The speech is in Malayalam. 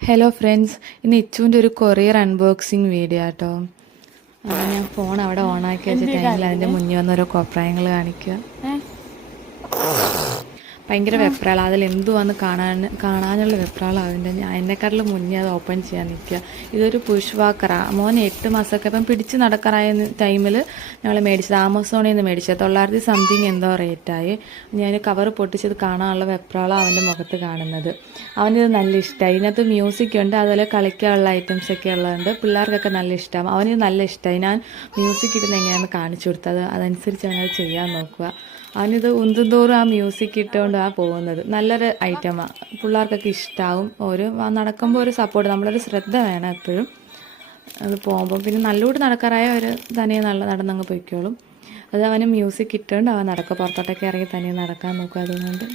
ഹലോ ഫ്രണ്ട്സ്, ഇന്ന് ഇച്ചുവിൻ്റെ ഒരു കൊറിയർ അൺബോക്സിങ് വീഡിയോ കേട്ടോ. ഞാൻ ഫോൺ അവിടെ ഓണാക്കി വെച്ച ടൈമിൽ അതിൻ്റെ മുന്നിൽ വന്ന ഓരോ കോപ്രായങ്ങൾ കാണിക്കുക. ഭയങ്കര വെപ്രാളം, അതിൽ എന്തുവാന്ന് കാണാനുള്ള വെപ്രാളം അതിൻ്റെ. ഞാൻ എന്നെക്കാട്ടിലും മുന്നേ അത് ഓപ്പൺ ചെയ്യാൻ നിൽക്കുക. ഇതൊരു പുഷ് വാക്കറാണ്. മോൻ 8 മാസമൊക്കെ ഇപ്പം പിടിച്ച് നടക്കാറായ ടൈമിൽ ഞങ്ങൾ മേടിച്ചത്, ആമസോണിൽ നിന്ന് മേടിച്ചത്. 900 സംതിങ് എന്തോ റേറ്റായി. ഞാൻ കവർ പൊട്ടിച്ചത് കാണാനുള്ള വെപ്രാളം അവൻ്റെ മുഖത്ത് കാണുന്നത്. അവനിത് നല്ല ഇഷ്ടമായി. ഇതിനകത്ത് മ്യൂസിക് ഉണ്ട്, അതുപോലെ കളിക്കാനുള്ള ഐറ്റംസൊക്കെ ഉള്ളതുണ്ട്. പിള്ളേർക്കൊക്കെ നല്ല ഇഷ്ടമാകും. അവനിത് നല്ല ഇഷ്ടമായി. ഞാൻ മ്യൂസിക് ഇടുന്ന എങ്ങനെയാണെന്ന് കാണിച്ചു കൊടുത്തത്, അതനുസരിച്ച് അവനത് ചെയ്യാൻ നോക്കുക. അവനിത് ഉന്തുന്തോറും ആ മ്യൂസിക് ഇട്ടുകൊണ്ടാണ് പോകുന്നത്. നല്ലൊരു ഐറ്റമാണ്, പിള്ളേർക്കൊക്കെ ഇഷ്ടമാവും. നടക്കുമ്പോൾ ഒരു സപ്പോർട്ട്, നമ്മളൊരു ശ്രദ്ധ വേണം എപ്പോഴും അത് പോകുമ്പോൾ. പിന്നെ നല്ലൂടി നടക്കാറായ ഒരു തനിയെ നടന്നങ്ങ് പൊയ്ക്കോളും. അത് അവന് മ്യൂസിക് ഇട്ടുകൊണ്ട് അവൻ നടക്കുക. പുറത്തോട്ടൊക്കെ ഇറങ്ങി തനിയെ നടക്കാൻ നോക്കുക. അതുകൊണ്ട്